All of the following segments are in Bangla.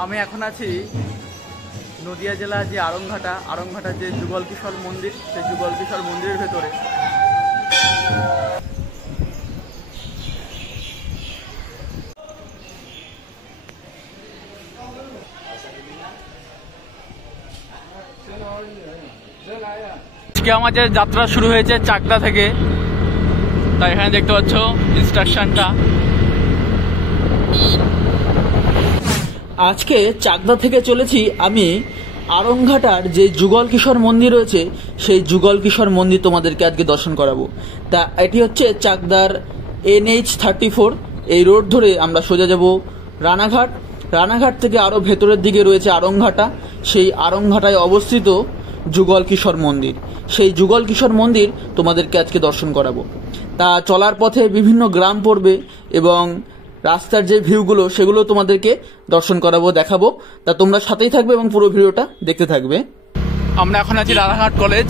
আমি এখন আছি নদিয়া জেলা যে আড়ংঘাটা যে যুগল কিশোর মন্দির, সেই যুগল কিশোর মন্দিরের ভেতরে। আজকে আমাদের যাত্রা শুরু হয়েছে চাকদা থেকে, তাই এখানে দেখতে পাচ্ছ ইনস্ট্রাকশনটা। আজকে চাকদা থেকে চলেছি আমি আড়ংঘাটার যে যুগল কিশোর মন্দির রয়েছে, সেই যুগল কিশোর মন্দির তোমাদেরকে আজকে দর্শন করাবো। তা এটি হচ্ছে চাকদার NH34, এই রোড ধরে আমরা সোজা যাব রানাঘাট। রানাঘাট থেকে আরও ভেতরের দিকে রয়েছে আড়ংঘাটা, সেই আড়ংঘাটায় অবস্থিত যুগল কিশোর মন্দির। সেই যুগল কিশোর মন্দির তোমাদেরকে আজকে দর্শন করাবো। তা চলার পথে বিভিন্ন গ্রাম পড়বে এবং রাস্তার যে ভিউগুলো সেগুলো তোমাদেরকে দর্শন করাবো, দেখাবো। তা তোমরা সাথেই থাকবে এবং পুরো ভিডিওটা দেখতে থাকবে। আমরা এখন আছি রানাঘাট কলেজ।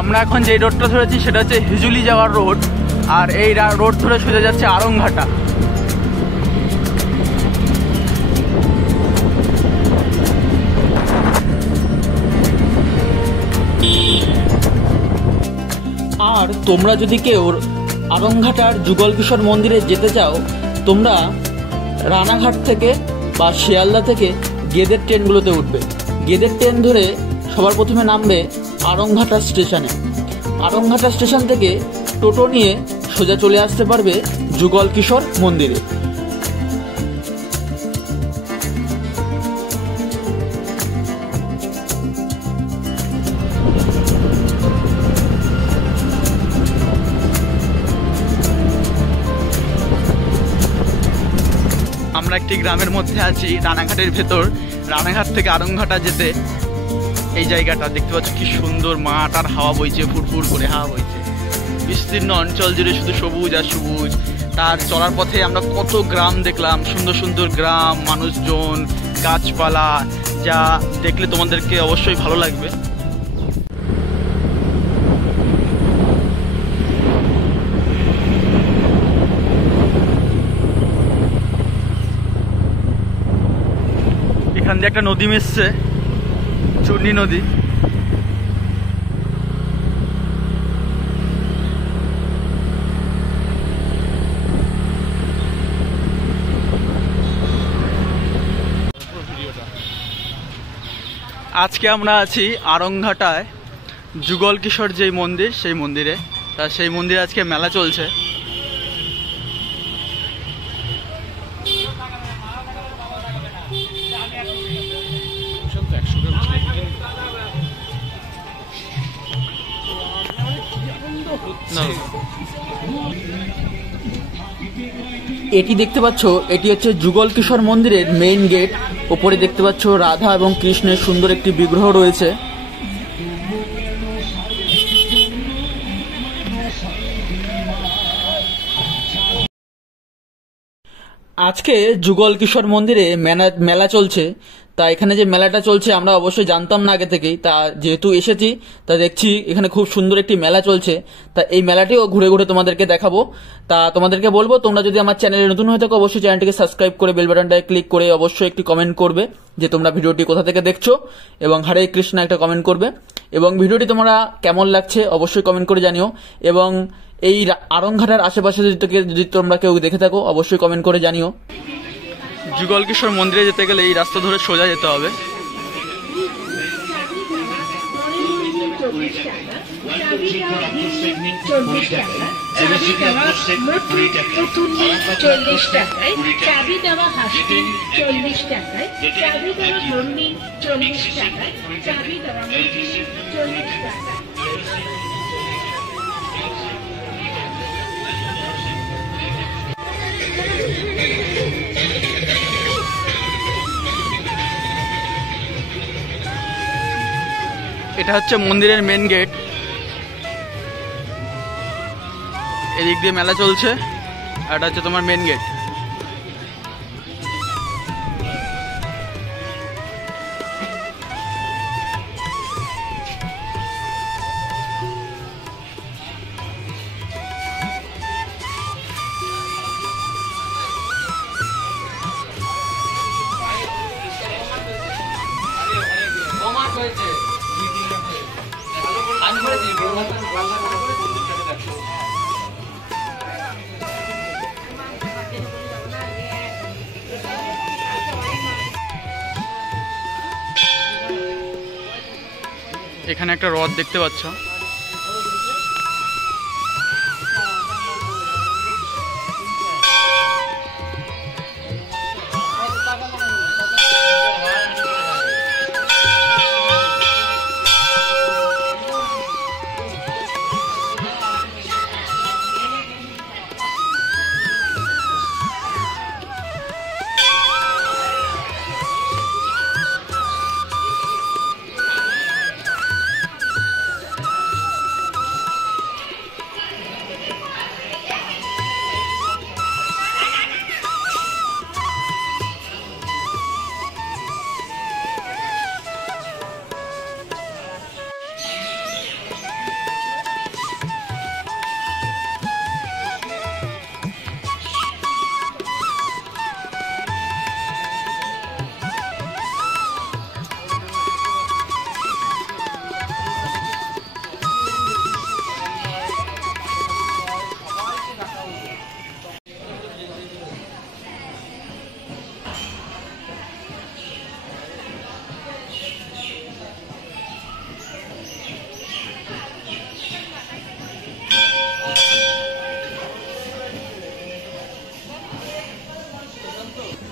আমরা এখন যে রোডটা ধরেছি সেটা হচ্ছে হিজুলি যাওয়ার রোড, আর এই রোড ধরে সোজা যাচ্ছে আড়ংঘাটা। আর তোমরা যদি কেউ আড়ংঘাটার যুগল কিশোর মন্দিরে যেতে চাও, তোমরা রানাঘাট থেকে বা শিয়ালদা থেকে গেদের ট্রেনগুলোতে উঠবে। গেদের ট্রেন ধরে সবার প্রথমে নামবে আড়ংঘাটা স্টেশনে। আড়ংঘাটা স্টেশন থেকে টোটো নিয়ে সোজা চলে আসতে পারবে যুগল কিশোর মন্দিরে। আমরা একটি গ্রামের মধ্যে আছি, রানাঘাটের ভেতর। রানাঘাট থেকে আড়ংঘাটা যেতে এই জায়গাটা দেখতে পাচ্ছ, কি সুন্দর মাঠ আর হাওয়া বইছে, ফুরফুর করে হাওয়া বইছে। বিস্তীর্ণ অঞ্চল জুড়ে শুধু সবুজ আর সবুজ। তার চলার পথে আমরা কত গ্রাম দেখলাম, সুন্দর সুন্দর গ্রাম, মানুষজন, গাছপালা, যা দেখলে তোমাদেরকে অবশ্যই ভালো লাগবে। এখান দিয়ে একটা নদী মিশছে, চূর্ণী নদী। আজকে আমরা আছি আড়ংঘাটায় যুগল কিশোর যেই মন্দির, সেই মন্দিরে। তা সেই মন্দিরে আজকে মেলা চলছে। এটি দেখতে পাচ্ছ, এটি হচ্ছে যুগল কিশোর মন্দিরের মেইন গেট। ওপরে দেখতে পাচ্ছ রাধা এবং কৃষ্ণের সুন্দর একটি বিগ্রহ রয়েছে। আজকে যুগল কিশোর মন্দিরে মেলা চলছে। তা এখানে যে মেলাটা চলছে আমরা অবশ্যই জানতাম না আগে থেকেই। তা যেহেতু এসেছি, তা দেখছি এখানে খুব সুন্দর একটি মেলা চলছে। তা এই মেলাটিও ঘুরে ঘুরে তোমাদেরকে দেখাবো। তা তোমাদেরকে বলবো, তোমরা যদি আমার চ্যানেলে নতুন হয়ে থাকো, অবশ্যই চ্যানেলটিকে সাবস্ক্রাইব করে বেল বাটনটায় ক্লিক করে অবশ্যই একটি কমেন্ট করবে যে তোমরা ভিডিওটি কোথা থেকে দেখছো, এবং হরে কৃষ্ণ একটা কমেন্ট করবে। এবং ভিডিওটি তোমরা কেমন লাগছে অবশ্যই কমেন্ট করে জানিও। এবং এই আড়ংঘাটার আশেপাশে যদি তোমরা কেউ দেখে থাকো, অবশ্যই কমেন্ট করে জানিও। যুগল কিশোর মন্দিরে যেতে গেলে এই রাস্তা ধরে সোজা যেতে হবে। এটা হচ্ছে মন্দিরের মেন গেট। এদিক দিয়ে মেলা চলছে, আর এটা হচ্ছে তোমার মেন গেট। এখানে একটা হ্রদ দেখতে পাচ্ছ।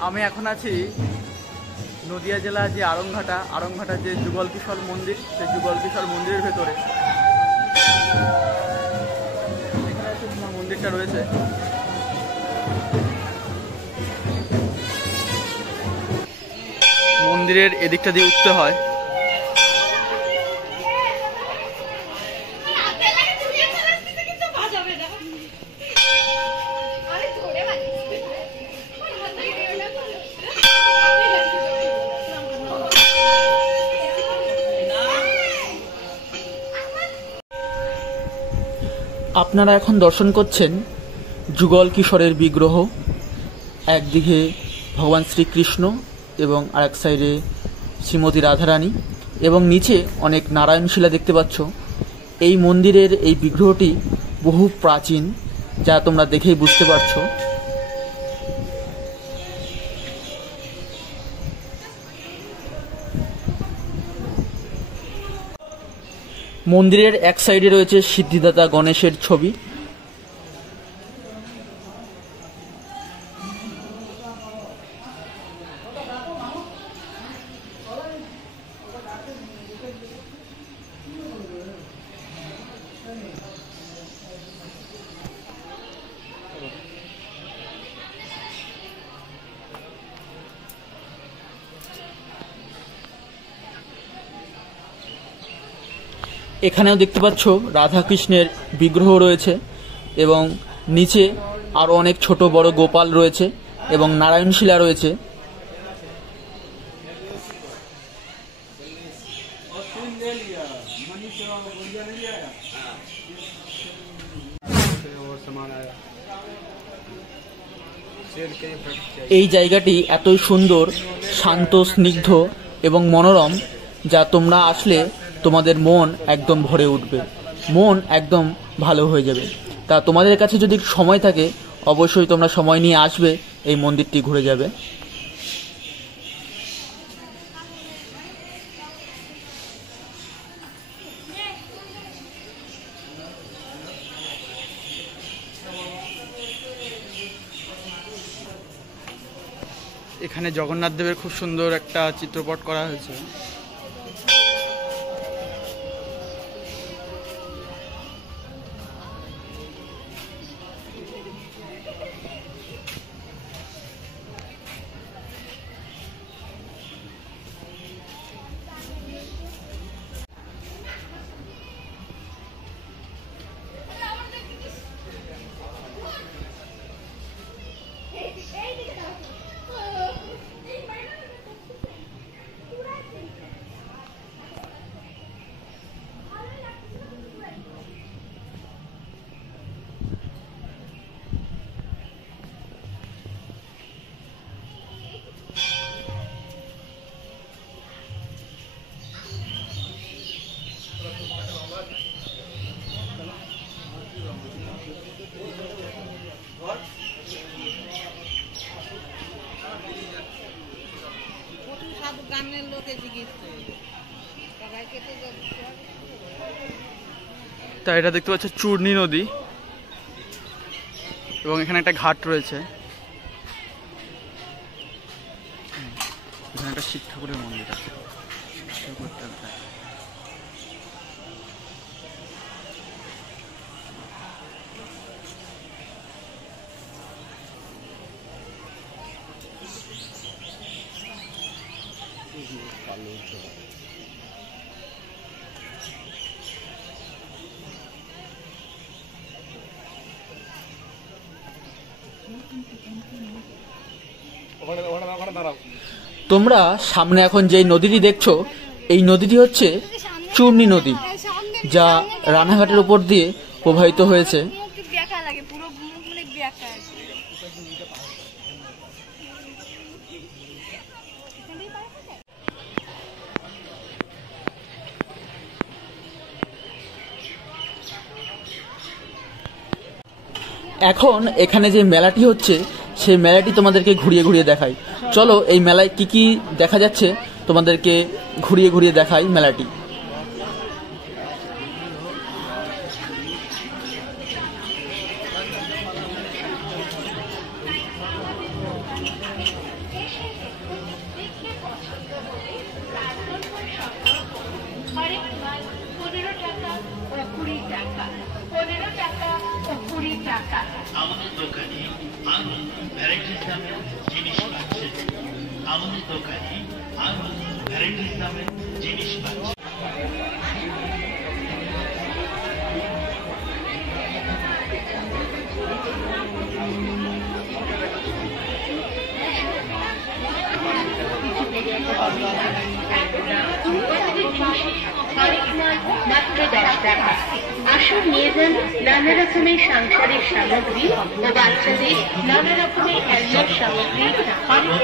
আমি এখন আছি নদিয়া জেলা যে আড়ংঘাটা যে যুগল কিশোর মন্দির, সেই যুগল কিশোর মন্দিরের ভেতরে এখানে আছে তোমার মন্দিরটা রয়েছে। মন্দিরের এদিকটা দিয়ে উঠতে হয়। আপনারা এখন দর্শন করছেন যুগল কিশোরের বিগ্রহ। একদিকে ভগবান শ্রীকৃষ্ণ এবং আরেক সাইডে শ্রীমতী রাধারানী, এবং নিচে অনেক নারায়ণশিলা দেখতে পাচ্ছ। এই মন্দিরের এই বিগ্রহটি বহু প্রাচীন, যা তোমরা দেখেই বুঝতে পারছো। মন্দিরের এক সাইডে রয়েছে সিদ্ধিদাতা গণেশের ছবি। এখানেও দেখতে পাচ্ছ রাধাকৃষ্ণের বিগ্রহ রয়েছে, এবং নিচে আরো অনেক ছোট বড় গোপাল রয়েছে এবং নারায়ণশিলা রয়েছে। এই জায়গাটি এতই সুন্দর, শান্ত, স্নিগ্ধ এবং মনোরম, যা তোমরা আসলে তোমাদের মন একদম ভরে উঠবে, মন একদম ভালো হয়ে যাবে। তা তোমাদের কাছে যদি সময় থাকে অবশ্যই তোমরা সময় নিয়ে আসবে, এই মন্দিরটি ঘুরে যাবে। এখানে জগন্নাথ দেবের খুব সুন্দর একটা চিত্রপট করা হয়েছে। তা এটা দেখতে পাচ্ছ চূর্ণী নদী এবং এখানে একটা ঘাট রয়েছে, এখানে একটা শিব ঠাকুরের মন্দির আছে। তোমরা সামনে এখন যে নদীটি দেখছো, এই নদীটি হচ্ছে চূর্ণী নদী, যা রানাঘাটের উপর দিয়ে প্রবাহিত হয়েছে। এখন এখানে যে মেলাটি হচ্ছে, সেই মেলাটি তোমাদেরকে ঘুরিয়ে ঘুরিয়ে দেখাই। চলো এই মেলায় কি কি দেখা যাচ্ছে তোমাদেরকে ঘুরিয়ে ঘুরিয়ে দেখাই মেলাটি। আমাদের দোকানে আরো ভ্যারাইটিস দামের জিনিস পাচ্ছে। আমাদের দোকানে আরো ভ্যারাইটিস দামের জিনিস পাচ্ছে। মাত্র 10 টাকা। আসুন নিয়ে যান নানা রকমের সাংসারিক সামগ্রী ও বাচ্চাদের নানা রকমের খেলনার সামগ্রী। মাত্র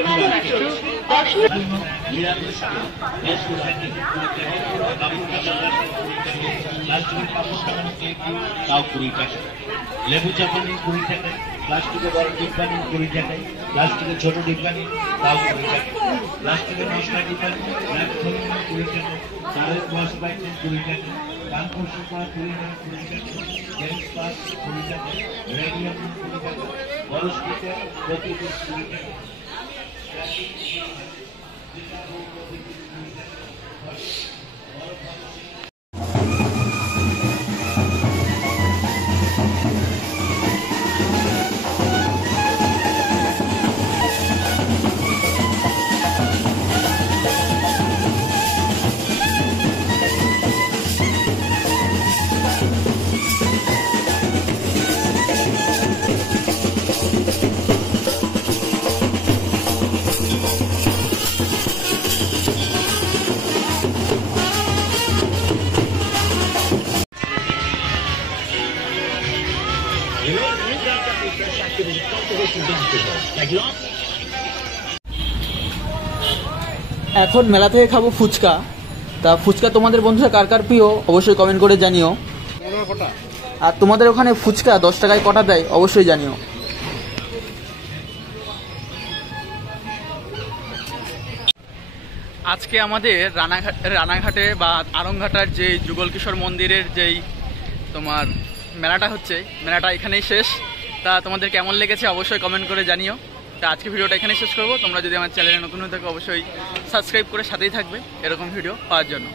10 টাকা। লেবু চাপানি 20 টাকায়, প্লাস্টিকের বড় ডিব্বানি 20 টাকায়, প্লাস্টিকের ছোট ডিব্বানি তাও 20 টাকা, প্লাস্টিকের মশলা ডিব্বানি 20 টাকা, চালের ওয়াশ বাইটেন 20 টাকা, কানপুর সুপা 20 টাকা, 20 টাকা, জেন্টস পাস 20 টাকা, রেডিয়াম 20 টাকা, বড় স্পিকার প্রতি 20 টাকা। এখন মেলা থেকে খাবো ফুচকা। তা ফুচকা তোমাদের বন্ধুরা কার কার প্রিয় অবশ্যই কমেন্ট করে জানিও। আর তোমাদের ওখানে ফুচকা 10 টাকায় কটা দেয় অবশ্যই জানিও। আজকে আমাদের রানাঘাটে বা আরংঘাটার যে যুগল কিশোর মন্দিরের যেই তোমার মেলাটা হচ্ছে, মেলাটা এখানেই শেষ। তা তোমাদের কেমন লেগেছে অবশ্যই কমেন্ট করে জানিও। তা আজকে ভিডিওটা এখানেই শেষ করবো। তোমরা যদি আমার চ্যানেলে নতুন হয়ে থাকো অবশ্যই সাবস্ক্রাইব করে সাথেই থাকবে এরকম ভিডিও পাওয়ার জন্য।